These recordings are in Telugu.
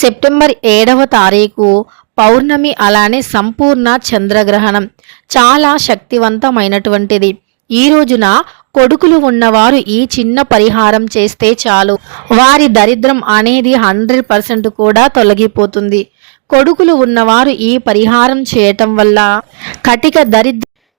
సెప్టెంబర్ ఏడవ తారీఖు పౌర్ణమి అలానే సంపూర్ణ చంద్రగ్రహణం. చాలా శక్తివంతమైనటువంటిది. ఈ రోజున కొడుకులు ఉన్నవారు ఈ చిన్న పరిహారం చేస్తే చాలు. వారి దరిద్రం అనేది హండ్రెడ్ పర్సెంట్ కూడా తొలగిపోతుంది. కొడుకులు ఉన్నవారు ఈ పరిహారం చేయటం వల్ల కటిక దరిద్ర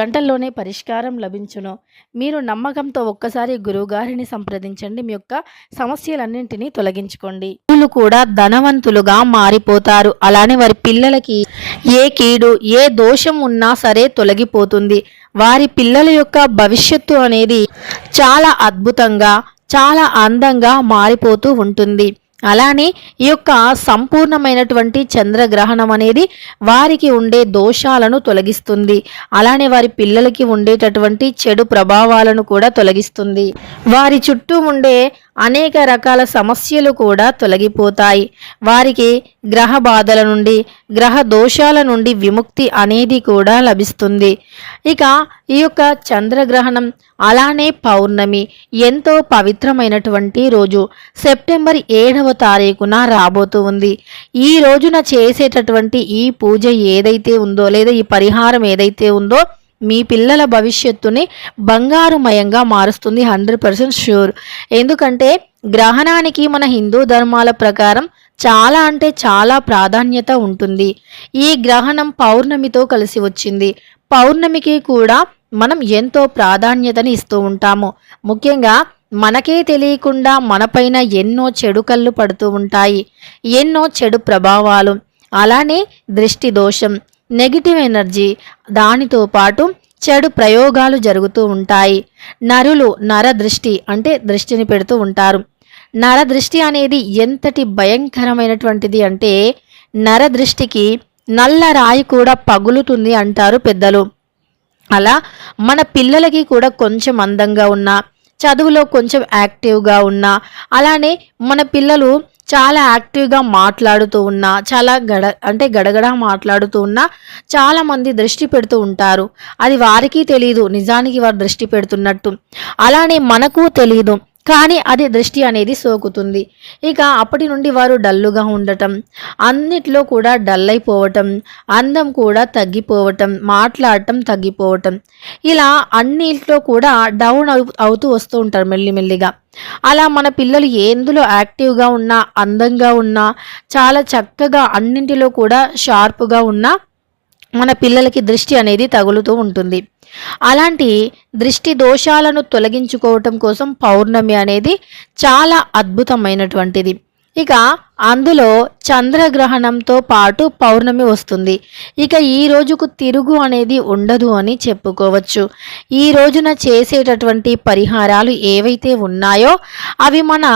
గంటల్లోనే పరిష్కారం లభించును. మీరు నమ్మకంతో ఒక్కసారి గురువుగారిని సంప్రదించండి. మీ యొక్క సమస్యలన్నింటినీ తొలగించుకోండి. వీళ్ళు కూడా ధనవంతులుగా మారిపోతారు. అలానే వారి పిల్లలకి ఏ కీడు ఏ దోషం ఉన్నా సరే తొలగిపోతుంది. వారి పిల్లల యొక్క భవిష్యత్తు అనేది చాలా అద్భుతంగా చాలా అందంగా మారిపోతూ ఉంటుంది. అలానే ఈ యొక్క సంపూర్ణమైనటువంటి చంద్రగ్రహణం అనేది వారికి ఉండే దోషాలను తొలగిస్తుంది. అలానే వారి పిల్లలకి ఉండేటటువంటి చెడు ప్రభావాలను కూడా తొలగిస్తుంది. వారి చుట్టూ ఉండే అనేక రకాల సమస్యలు కూడా తొలగిపోతాయి. వారికి గ్రహ బాధల నుండి గ్రహ దోషాల నుండి విముక్తి అనేది కూడా లభిస్తుంది. ఇక ఈ యొక్క చంద్రగ్రహణం అలానే పౌర్ణమి ఎంతో పవిత్రమైనటువంటి రోజు. సెప్టెంబర్ ఏడవ తారీఖున రాబోతూ ఉంది. ఈ రోజున చేసేటటువంటి ఈ పూజ ఏదైతే ఉందో లేదా ఈ పరిహారం ఏదైతే ఉందో మీ పిల్లల భవిష్యత్తుని బంగారుమయంగా మారుస్తుంది హండ్రెడ్ పర్సెంట్ షూర్ ఎందుకంటే గ్రహణానికి మన హిందూ ధర్మాల ప్రకారం చాలా అంటే చాలా ప్రాధాన్యత ఉంటుంది. ఈ గ్రహణం పౌర్ణమితో కలిసి వచ్చింది. పౌర్ణమికి కూడా మనం ఎంతో ప్రాధాన్యతని ఇస్తూ ఉంటాము. ముఖ్యంగా మనకే తెలియకుండా మనపైన ఎన్నో చెడు కళ్ళు పడుతూ ఉంటాయి. ఎన్నో చెడు ప్రభావాలు. అలానే దృష్టి దోషం. నెగిటివ్ ఎనర్జీ దానితో పాటు చెడు ప్రయోగాలు జరుగుతూ ఉంటాయి. నరులు నర దృష్టి అంటే దృష్టిని పెడుతూ ఉంటారు. నర దృష్టి అనేది ఎంతటి భయంకరమైనటువంటిది అంటే నర దృష్టికి నల్ల రాయి కూడా పగులుతుంది అంటారు పెద్దలు. అలా మన పిల్లలకి కూడా కొంచెం అందంగా ఉన్నా చదువులో కొంచెం యాక్టివ్గా ఉన్నా అలానే మన పిల్లలు చాలా యాక్టివ్గా మాట్లాడుతూ ఉన్నా చాలా గడ అంటే గడగడ మాట్లాడుతూ ఉన్నా చాలామంది దృష్టి పెడుతూ ఉంటారు. అది వారికి తెలియదు నిజానికి వారు దృష్టి పెడుతున్నట్టు. అలానే మనకు తెలియదు కానీ అది దృష్టి అనేది సోకుతుంది. ఇక అప్పటి నుండి వారు డల్లుగా ఉండటం అన్నిట్లో కూడా డల్ అయిపోవటం అందం కూడా తగ్గిపోవటం మాట్లాడటం తగ్గిపోవటం. ఇలా అన్నిట్లో కూడా డౌన్ అవు అవుతూ వస్తూ ఉంటారు మెల్లిమెల్లిగా. అలా మన పిల్లలు ఎందులో యాక్టివ్గా ఉన్నా అందంగా ఉన్నా చాలా చక్కగా అన్నింటిలో కూడా షార్ప్గా ఉన్నా మన పిల్లలకి దృష్టి అనేది తగులుతూ ఉంటుంది. అలాంటి దృష్టి దోషాలను తొలగించుకోవటం కోసం పౌర్ణమి అనేది చాలా అద్భుతమైనటువంటిది. ఇక అందులో చంద్రగ్రహణంతో పాటు పౌర్ణమి వస్తుంది. ఇక ఈ రోజుకు తిరుగు అనేది ఉండదు అని చెప్పుకోవచ్చు. ఈ రోజున చేసేటటువంటి పరిహారాలు ఏవైతే ఉన్నాయో అవి మన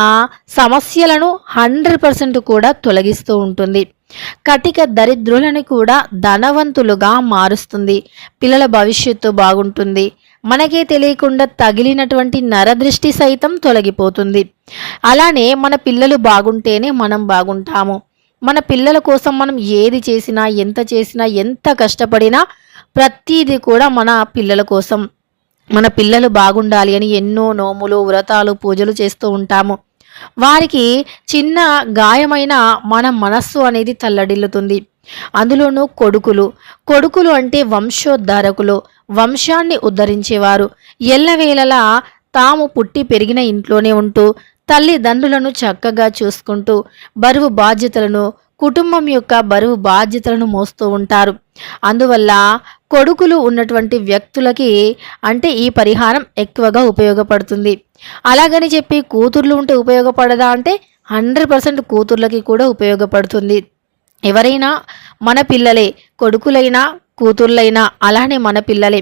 సమస్యలను హండ్రెడ్ పర్సెంట్ కూడా తొలగిస్తూ ఉంటుంది. కటిక దరిద్రులను కూడా ధనవంతులుగా మారుస్తుంది. పిల్లల భవిష్యత్తు బాగుంటుంది. మనకే తెలియకుండా తగిలినటువంటి నరదృష్టి సైతం తొలగిపోతుంది. అలానే మన పిల్లలు బాగుంటేనే మనం బాగుంటాము. మన పిల్లల కోసం మనం ఏది చేసినా ఎంత చేసినా ఎంత కష్టపడినా ప్రతీది కూడా మన పిల్లల కోసం. మన పిల్లలు బాగుండాలి అని ఎన్నో నోములు వ్రతాలు పూజలు చేస్తూ ఉంటాము. వారికి చిన్న గాయమైన మన మనస్సు అనేది తల్లడిల్లుతుంది. అందులోనూ కొడుకులు. కొడుకులు అంటే వంశోద్ధారకులు. వంశాన్ని ఉద్ధరించేవారు. ఎల్లవేళలా తాము పుట్టి పెరిగిన ఇంట్లోనే ఉంటూ తల్లిదండ్రులను చక్కగా చూసుకుంటూ బరువు బాధ్యతలను కుటుంబం యొక్క బరువు బాధ్యతలను మోస్తూ ఉంటారు. అందువల్ల కొడుకులు ఉన్నటువంటి వ్యక్తులకి అంటే ఈ పరిహారం ఎక్కువగా ఉపయోగపడుతుంది. అలాగని చెప్పి కూతుర్లు ఉంటే ఉపయోగపడదా అంటే హండ్రెడ్ పర్సెంట్ కూతుర్లకి కూడా ఉపయోగపడుతుంది. ఎవరైనా మన పిల్లలే కొడుకులైనా కూతుర్లైనా అలానే మన పిల్లలే.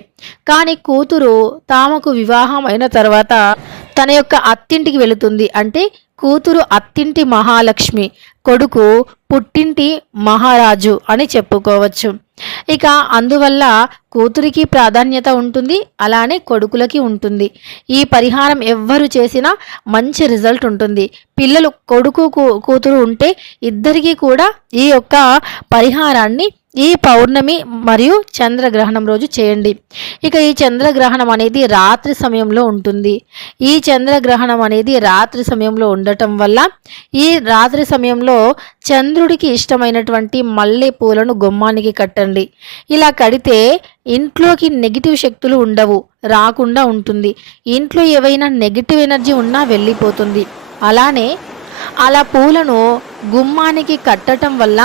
కానీ కూతురు తామకు వివాహం అయిన తర్వాత తన యొక్క అత్తింటికి వెళుతుంది. అంటే కూతురు అత్తింటి మహాలక్ష్మి కొడుకు పుట్టింటి మహారాజు అని చెప్పుకోవచ్చు. ఇక అందువల్ల కూతురికి ప్రాధాన్యత ఉంటుంది అలానే కొడుకులకి ఉంటుంది. ఈ పరిహారం ఎవ్వరు చేసినా మంచి రిజల్ట్ ఉంటుంది. పిల్లలు కొడుకు కూతురు ఉంటే ఇద్దరికీ కూడా ఈ యొక్క పరిహారాన్ని ఈ పౌర్ణమి మరియు చంద్రగ్రహణం రోజు చేయండి. ఇక ఈ చంద్రగ్రహణం అనేది రాత్రి సమయంలో ఉంటుంది. ఈ చంద్రగ్రహణం అనేది రాత్రి సమయంలో ఉండటం వల్ల ఈ రాత్రి సమయంలో చంద్రుడికి ఇష్టమైనటువంటి మల్లె పూలను గుమ్మానికి కట్టండి. ఇలా కడితే ఇంట్లోకి నెగిటివ్ శక్తులు ఉండవు రాకుండా ఉంటుంది. ఇంట్లో ఏవైనా నెగిటివ్ ఎనర్జీ ఉన్నా వెళ్ళిపోతుంది. అలానే అలా పూలను గుమ్మానికి కట్టటం వల్ల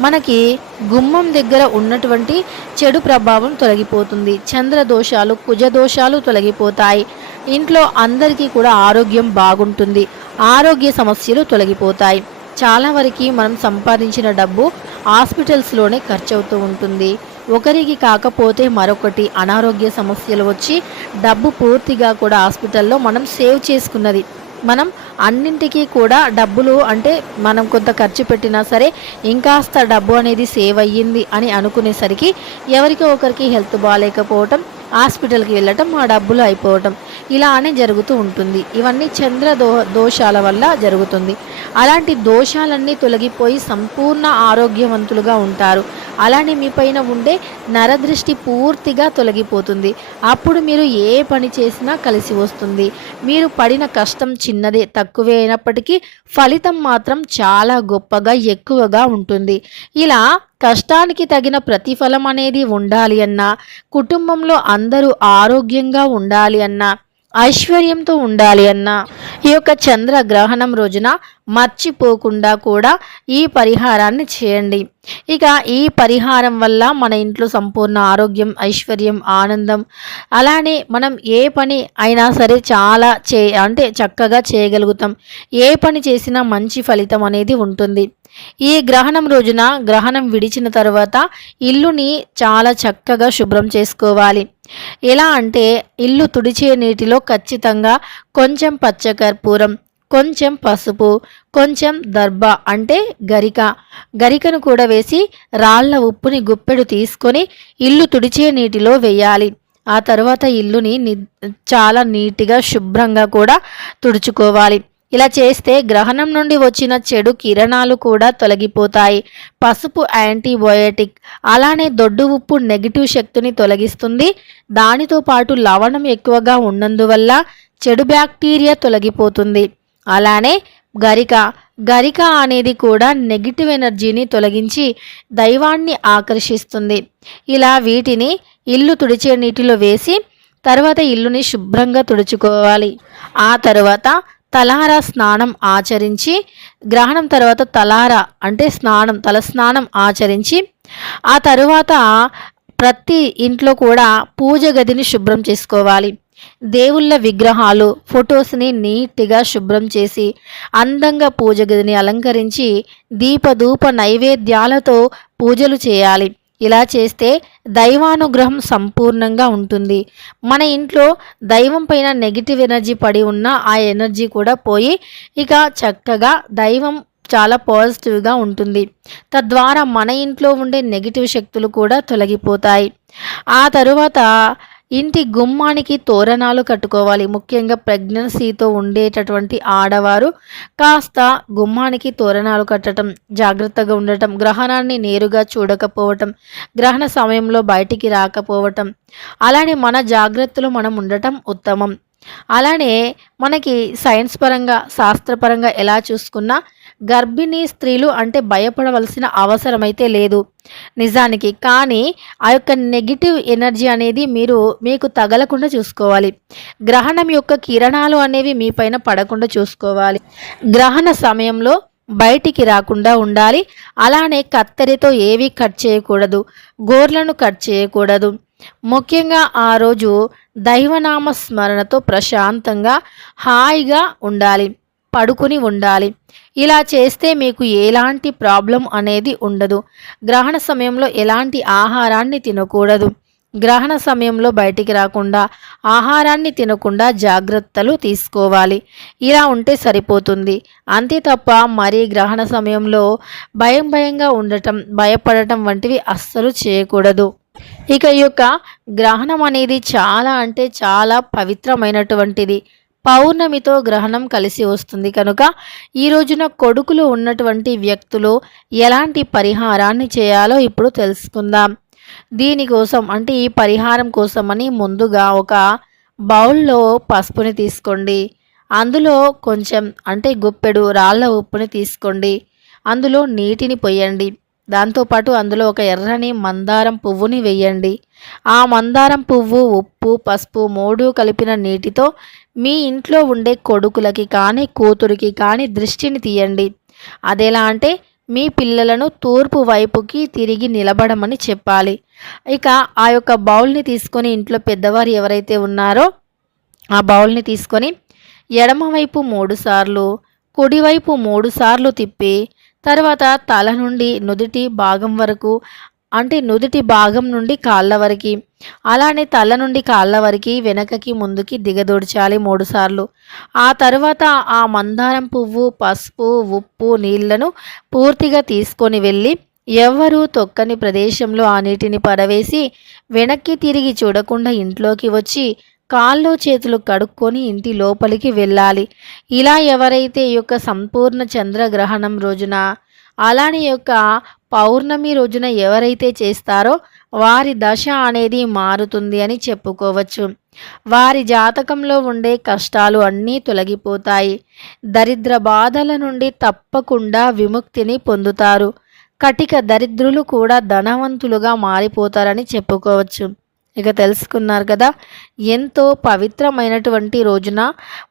మనకి గుమ్మం దగ్గర ఉన్నటువంటి చెడు ప్రభావం తొలగిపోతుంది. చంద్ర దోషాలు కుజ దోషాలు తొలగిపోతాయి. ఇంట్లో అందరికీ కూడా ఆరోగ్యం బాగుంటుంది. ఆరోగ్య సమస్యలు తొలగిపోతాయి. చాలా వరకు మనం సంపాదించిన డబ్బు హాస్పిటల్స్లోనే ఖర్చవుతూ ఉంటుంది. ఒకరికి కాకపోతే మరొకటి అనారోగ్య సమస్యలు వచ్చి డబ్బు పూర్తిగా కూడా హాస్పిటల్లో మనం సేవ్ చేసుకున్నది. మనం అన్నింటికీ కూడా డబ్బులు అంటే మనం కొంత ఖర్చు పెట్టినా సరే ఇంకాస్త డబ్బు అనేది సేవ్ అయ్యింది అని అనుకునేసరికి ఎవరికో ఒకరికి హెల్త్ బాగాలేకపోవటం హాస్పిటల్కి వెళ్ళటం ఆ డబ్బులు అయిపోవటం ఇలానే జరుగుతూ ఉంటుంది. ఇవన్నీ చంద్ర దో దోషాల వల్ల జరుగుతుంది. అలాంటి దోషాలన్నీ తొలగిపోయి సంపూర్ణ ఆరోగ్యవంతులుగా ఉంటారు. అలానే మీ పైన ఉండే నరదృష్టి పూర్తిగా తొలగిపోతుంది. అప్పుడు మీరు ఏ పని చేసినా కలిసి వస్తుంది. మీరు పడిన కష్టం చిన్నదే తక్కువే అయినప్పటికీ ఫలితం మాత్రం చాలా గొప్పగా ఎక్కువగా ఉంటుంది. ఇలా కష్టానికి తగిన ప్రతిఫలం అనేది ఉండాలి అన్నా కుటుంబంలో అందరూ ఆరోగ్యంగా ఉండాలి అన్నా ఐశ్వర్యంతో ఉండాలి అన్న. ఈ యొక్క చంద్ర గ్రహణం రోజున మర్చిపోకుండా కూడా ఈ పరిహారాన్ని చేయండి. ఇక ఈ పరిహారం వల్ల మన ఇంట్లో సంపూర్ణ ఆరోగ్యం ఐశ్వర్యం ఆనందం అలానే మనం ఏ పని అయినా సరే చాలా చే అంటే చక్కగా చేయగలుగుతాం. ఏ పని చేసినా మంచి ఫలితం అనేది ఉంటుంది. ఈ గ్రహణం రోజున గ్రహణం విడిచిన తర్వాత ఇల్లుని చాలా చక్కగా శుభ్రం చేసుకోవాలి. ఎలా అంటే ఇల్లు తుడిచే నీటిలో ఖచ్చితంగా కొంచెం పచ్చకర్పూరం కొంచెం పసుపు కొంచెం దర్భ అంటే గరిక. గరికను కూడా వేసి రాళ్ళ ఉప్పుని గుప్పెడు తీసుకొని ఇల్లు తుడిచే నీటిలో వేయాలి. ఆ తర్వాత ఇల్లుని ని చాలా నీట్గా శుభ్రంగా కూడా తుడుచుకోవాలి. ఇలా చేస్తే గ్రహణం నుండి వచ్చిన చెడు కిరణాలు కూడా తొలగిపోతాయి. పసుపు యాంటీబయోటిక్ అలానే దొడ్డు ఉప్పు నెగిటివ్ శక్తిని తొలగిస్తుంది. దానితో పాటు లవణం ఎక్కువగా ఉన్నందువల్ల చెడు బ్యాక్టీరియా తొలగిపోతుంది. అలానే గరిక గరిక అనేది కూడా నెగిటివ్ ఎనర్జీని తొలగించి దైవాన్ని ఆకర్షిస్తుంది. ఇలా వీటిని ఇల్లు తుడిచే నీటిలో వేసి తర్వాత ఇల్లుని శుభ్రంగా తుడుచుకోవాలి. ఆ తర్వాత తలారా స్నానం ఆచరించి గ్రహణం తర్వాత తలారా అంటే స్నానం తల స్నానం ఆచరించి ఆ తరువాత ప్రతి ఇంట్లో కూడా పూజ గదిని శుభ్రం చేసుకోవాలి. దేవుళ్ళ విగ్రహాలు ఫొటోస్ని నీట్గా శుభ్రం చేసి అందంగా పూజ గదిని అలంకరించి దీపధూప నైవేద్యాలతో పూజలు చేయాలి. ఇలా చేస్తే దైవానుగ్రహం సంపూర్ణంగా ఉంటుంది. మన ఇంట్లో దైవం పైన నెగిటివ్ ఎనర్జీ పడి ఉన్న ఆ ఎనర్జీ కూడా పోయి ఇక చక్కగా దైవం చాలా పాజిటివ్గా ఉంటుంది. తద్వారా మన ఇంట్లో ఉండే నెగిటివ్ శక్తులు కూడా తొలగిపోతాయి. ఆ తరువాత ఇంటి గుమ్మానికి తోరణాలు కట్టుకోవాలి. ముఖ్యంగా ప్రెగ్నెన్సీతో ఉండేటటువంటి ఆడవారు కాస్త గుమ్మానికి తోరణాలు కట్టడం జాగ్రత్తగా ఉండటం గ్రహణాన్ని నేరుగా చూడకపోవటం గ్రహణ సమయంలో బయటికి రాకపోవటం అలానే మన జాగ్రత్తలు మనం ఉండటం ఉత్తమం. అలానే మనకి సైన్స్ పరంగా శాస్త్రపరంగా ఎలా చూసుకున్నా గర్భిణీ స్త్రీలు అంటే భయపడవలసిన అవసరమైతే లేదు. నిజానికి కానీ ఆ యొక్క నెగిటివ్ ఎనర్జీ అనేది మీరు మీకు తగలకుండా చూసుకోవాలి. గ్రహణం యొక్క కిరణాలు అనేవి మీ పైన పడకుండా చూసుకోవాలి. గ్రహణ సమయంలో బయటికి రాకుండా ఉండాలి. అలానే కత్తెరతో ఏవి కట్ చేయకూడదు. గోర్లను కట్ చేయకూడదు. ముఖ్యంగా ఆ రోజు దైవనామ స్మరణతో ప్రశాంతంగా హాయిగా ఉండాలి. పడుకుని ఉండాలి. ఇలా చేస్తే మీకు ఎలాంటి ప్రాబ్లం అనేది ఉండదు. గ్రహణ సమయంలో ఎలాంటి ఆహారాన్ని తినకూడదు. గ్రహణ సమయంలో బయటికి రాకుండా ఆహారాన్ని తినకుండా జాగ్రత్తలు తీసుకోవాలి. ఇలా ఉంటే సరిపోతుంది. అంతే తప్ప మరీ గ్రహణ సమయంలో భయం భయంగా ఉండటం భయపడటం వంటివి అస్సలు చేయకూడదు. ఇక ఈ యొక్క గ్రహణం అనేది చాలా అంటే చాలా పవిత్రమైనటువంటిది. పౌర్ణమితో గ్రహణం కలిసి వస్తుంది కనుక ఈ రోజున కొడుకులు ఉన్నటువంటి వ్యక్తులు ఎలాంటి పరిహారాన్ని చేయాలో ఇప్పుడు తెలుసుకుందాం. దీనికోసం అంటే ఈ పరిహారం కోసమని ముందుగా ఒక బౌల్లో పసుపుని తీసుకోండి. అందులో కొంచెం అంటే గుప్పెడు రాళ్ళ ఉప్పుని తీసుకోండి. అందులో నీటిని పొయ్యండి దాంతోపాటు అందులో ఒక ఎర్రని మందారం పువ్వుని వేయండి. ఆ మందారం పువ్వు ఉప్పు పసుపు మూడు కలిపిన నీటితో మీ ఇంట్లో ఉండే కొడుకులకి కానీ కూతురికి కానీ దృష్టిని తీయండి. అదెలా అంటే మీ పిల్లలను తూర్పు వైపుకి తిరిగి నిలబడమని చెప్పాలి. ఇక ఆ యొక్క బౌల్ని తీసుకొని ఇంట్లో పెద్దవారు ఎవరైతే ఉన్నారో ఆ బౌల్ని తీసుకొని ఎడమవైపు మూడు సార్లు కుడివైపు మూడు సార్లు తిప్పి తర్వాత తల నుండి నుదిటి భాగం వరకు అంటే నుదుటి భాగం నుండి కాళ్ళ వరకు. అలానే తల నుండి కాళ్ళ వరకు వెనకకి ముందుకి దిగదోడ్చాలి మూడుసార్లు ఆ తర్వాత ఆ మందారం పువ్వు పసుపు ఉప్పు నీళ్ళను పూర్తిగా తీసుకొని వెళ్ళి ఎవ్వరూ తొక్కని ప్రదేశంలో ఆ నీటిని పడవేసి వెనక్కి తిరిగి చూడకుండా ఇంట్లోకి వచ్చి కాళ్ళు చేతులు కడుక్కొని ఇంటి లోపలికి వెళ్ళాలి. ఇలా ఎవరైతే ఈ యొక్క సంపూర్ణ చంద్రగ్రహణం రోజున అలానే యొక్క పౌర్ణమి రోజున ఎవరైతే చేస్తారో వారి దశ అనేది మారుతుంది అని చెప్పుకోవచ్చు. వారి జాతకంలో ఉండే కష్టాలు అన్నీ తొలగిపోతాయి. దరిద్ర బాధల నుండి తప్పకుండా విముక్తిని పొందుతారు. కటిక దరిద్రులు కూడా ధనవంతులుగా మారిపోతారని చెప్పుకోవచ్చు. ఇక తెలుసుకున్నారు కదా ఎంతో పవిత్రమైనటువంటి రోజున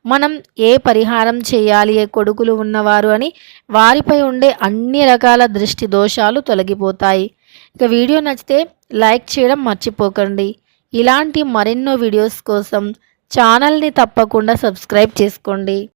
మనం ఏ పరిహారం చేయాలి ఏ కొడుకులు ఉన్నవారు అని వారిపై ఉండే అన్ని రకాల దృష్టి దోషాలు తొలగిపోతాయి. ఇక వీడియో నచ్చితే లైక్ చేయడం మర్చిపోకండి. ఇలాంటి మరెన్నో వీడియోస్ కోసం ఛానల్ని తప్పకుండా సబ్స్క్రైబ్ చేసుకోండి.